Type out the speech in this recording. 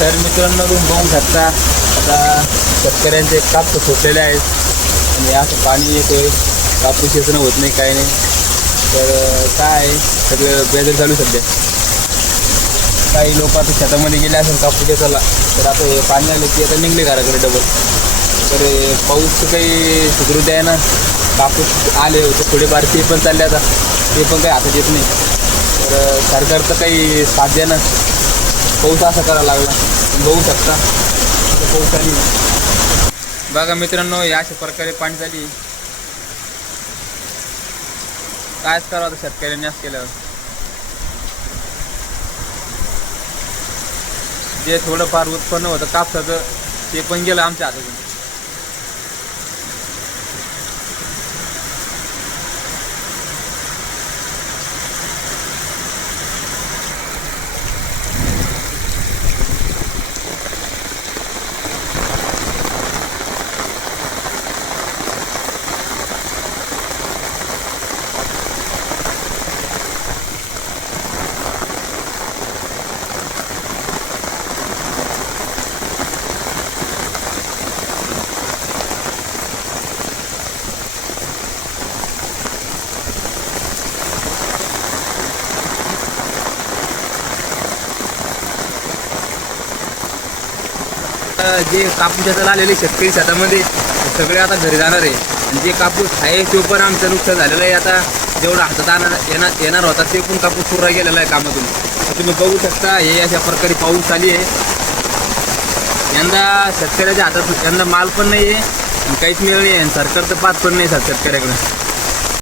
तर मित्रांनो तुम्ही बघू शकता. आता शेतकऱ्यांचे कापूस फुटलेले आहेत. आणि असं पाणी येते कापूस शेचणं होत नाही काय नाही. तर काय आहे? सगळं बेदर चालू सध्या. काही लोक आता शेतामध्ये गेले असेल कापूस येताला तर आता हे पाणी आलं की आता निघले घराकडे डबल तर पाऊस काही सुधरू द्या ना. कापूस आले होते थोडेफार ते पण चालले आता. ते पण काही हातात येत नाही. तर सरकारचं काही साथ द्या ना. पाऊस असा करायला लागला. बघू शकता. पाऊस आली बघा मित्रांनो या अशा प्रकारे पाणी झाली. कायच करावं आता शेतकऱ्यांनी असं केलं जे थोडंफार उत्पन्न होतं कापसाचं ते पण गेलं आमच्या हातातून. आता जे कापूस शेतात आलेले शेतकरी शेतामध्ये सगळे आता घरी जाणार आहे. आणि जे कापूस आहे तो पण आमचं नुकसान झालेलं आहे. आता जेवढं हातात आणणार येणार येणार होता ते पण कापूस पुरा गेलेला आहे कामातून. तर तुम्ही बघू शकता हे अशा प्रकारे पाऊस आली आहे. यंदा शेतकऱ्याच्या हातात यंदा माल पण नाही आहे आणि काहीच मिळत नाही आहे आणि सरकार तर पाच पण नाही शेतकऱ्याकडं.